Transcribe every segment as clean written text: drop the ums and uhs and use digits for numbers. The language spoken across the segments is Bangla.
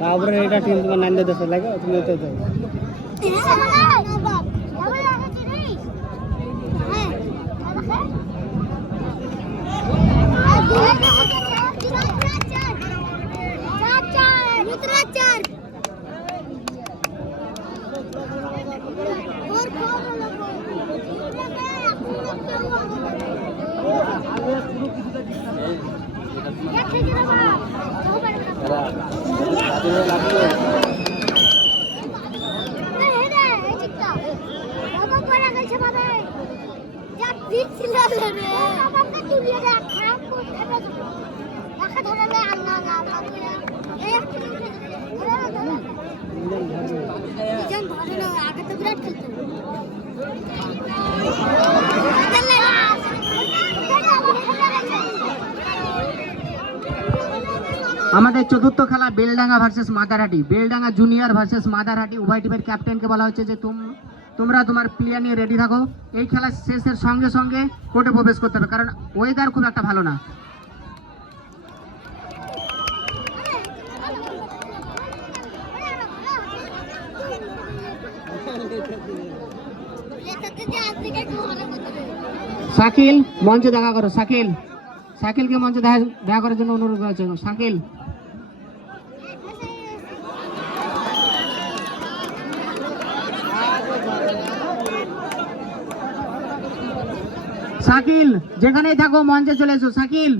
তারপরে এটা টিম তোমার নাইন দেশে লাগে তুমি তো আমাদের চতুর্থ খেলা Beldanga versus Madarhati. Beldanga junior versus Madarhati উভয় টিমের ক্যাপ্টেনকে বলা হচ্ছে যে তোমরা তোমার প্লেয়ার নিয়ে রেডি থাকো। এই খেলা শেষের সঙ্গে সঙ্গে কোর্টে প্রবেশ করতে হবে, কারণ ওয়েদার খুব একটা ভালো না। শাকিল মঞ্চে দেখা করো। শাকিলকে মঞ্চে দেখা করার জন্য অনুরোধ করা হচ্ছে। শাকিল যেখানেই থাকো মঞ্চে চলে এসো। শাকিল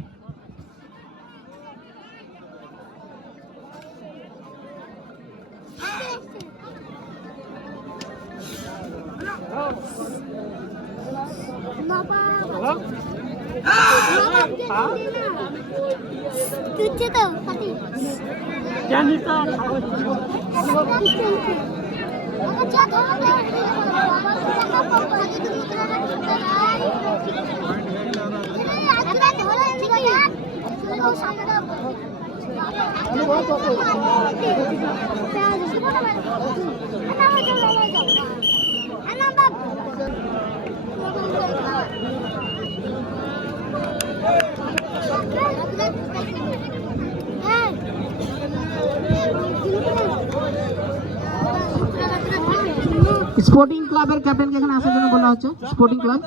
স্পোর্টিং ক্লাবের ক্যাপ্টেনকে এখানে আসার জন্য বলা হচ্ছে। স্পোর্টিং ক্লাব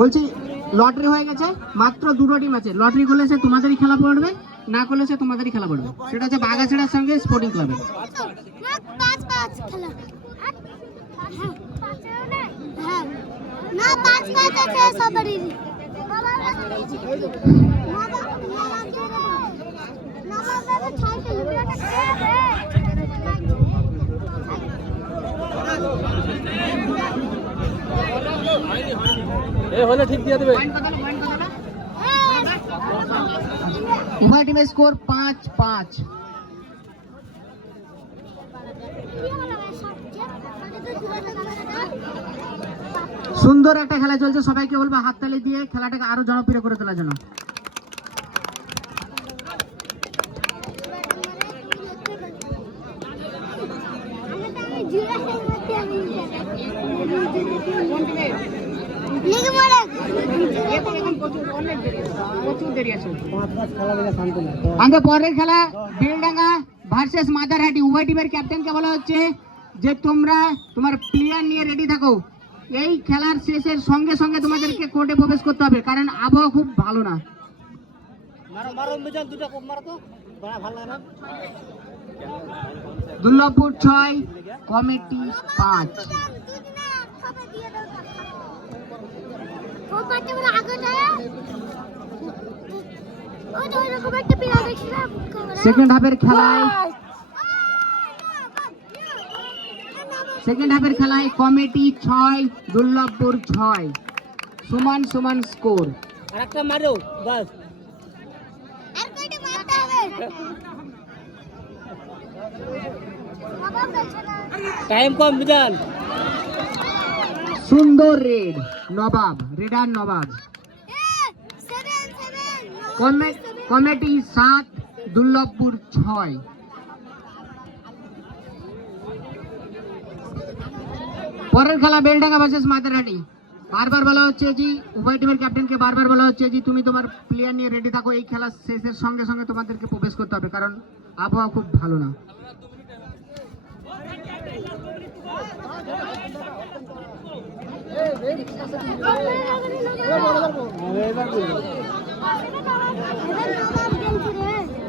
বলছি লটারি হয়ে গেছে, মাত্র দুটো টিম আছে। লটারি করলে সে তোমাদেরই খেলা পড়বে, না করলে সে তোমাদেরই খেলা পড়বে। সেটা হচ্ছে বাগাছড়ার সঙ্গে স্পোর্টিং ক্লাবের। হলে ঠিক দিয়ে দেবে। উভয় টিমের স্কোর 5-5। সুন্দর একটা খেলা চলছে, সবাইকে বলবো হাততালি দিয়ে খেলাটাকে আরো জনপ্রিয় করে তোলার জন্য। আমাদের পরের খেলা বেলডাঙ্গা ভার্সেস মাদারহাটি। উভয় টিমের ক্যাপ্টেনকে বলা হচ্ছে যে তোমরা তোমার প্লেয়ার নিয়ে রেডি থাকো। এই খেলার শেষের সঙ্গে সঙ্গে তোমাদেরকে কোর্টে প্রবেশ করতে হবে, কারণ আবহাওয়া খুব ভালো না। দুর্লভপুর 6, কমিটি 5। সেকেন্ড হাফের খেলায় কমিটি 6, দুর্লভপুর 6, সমান সমান স্কোর। আরেকটা মারো বাস। টাইম কম বিধান। সুন্দর রেড নবাব, রেডার নবাব। কমিটি 7, দুর্লভপুর 6। পরের খেলা বেলডাঙ্গা ভার্সেস মাদারহাটি। বারবার বলা হচ্ছে যে উভয় টিমের ক্যাপ্টেনকে বারবার বলা হচ্ছে যে তুমি তোমার প্লেয়ার নিয়ে রেডি থাকো। এই খেলা শেষের সঙ্গে সঙ্গে তোমাদেরকে প্রবেশ করতে হবে, কারণ আবহাওয়া খুব ভালো না।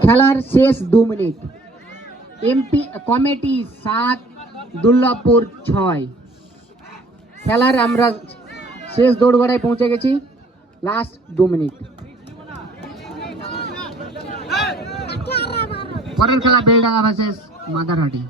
খেলার শেষ 2 মিনিট। কমিটি 7, দুর্লভপুর 6। খেলার আমরা শেষ দৌড়গড়ায় পৌঁছে গেছি, লাস্ট 2 মিনিট। পরের খেলা বেলডাঙ্গা ভার্সেস মাদারহাটি।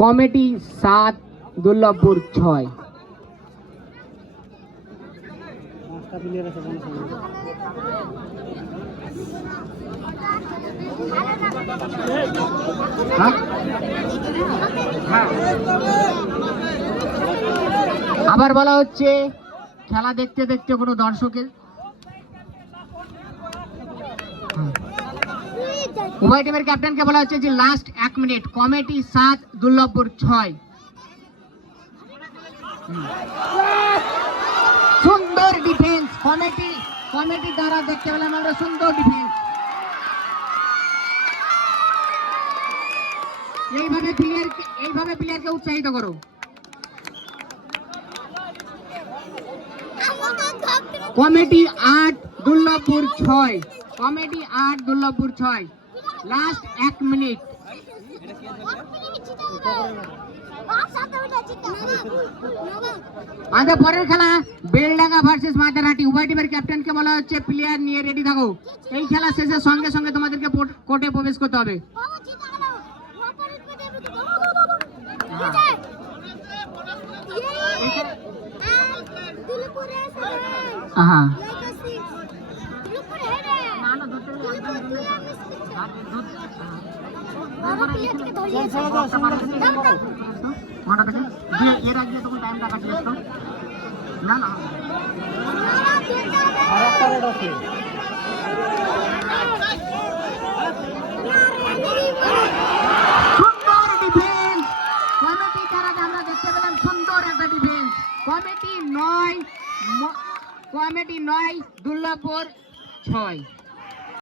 কমিটি 7, দুর্লভপুর 6। আবার বলা হচ্ছে খেলা দেখতে দেখতে কোনো দর্শকের উভয় টিমের ক্যাপ্টেনকে বলা হচ্ছে যে লাস্ট 1 মিনিট। কমিটি 7, দুর্লভপুর 6। সুন্দর ডিফেন্স কমিটি দ্বারা দেখতে পেলাম আমরা সুন্দর ডিফেন্স। এইভাবে প্লেয়ারকে উৎসাহিত করো। Committee 8, Durlabhpur 6। Committee 8, Durlabhpur 6। Last 1 minute. আমাদের পরের খেলা বেলডাঙ্গা ভার্সেস মাদারহাটি। উভয় টিমের ক্যাপ্টেনকে বলা হচ্ছে প্লেয়ার নিয়ে রেডি থাকো। এই খেলা শেষের সঙ্গে সঙ্গে তোমাদেরকে কোর্টে প্রবেশ করতে হবে। হ্যাঁ ঘন্টা থেকে দিয়ে এর আগে তখন টাইমটা কাটিয়ে আসতো না না আর একটা রেড আছে সুন্দর ডিফেন্স কমিটি তারা আমরা দেখতে পেলাম সুন্দর একটা ডিফেন্স কমিটি 9 দুর্লভপুর 6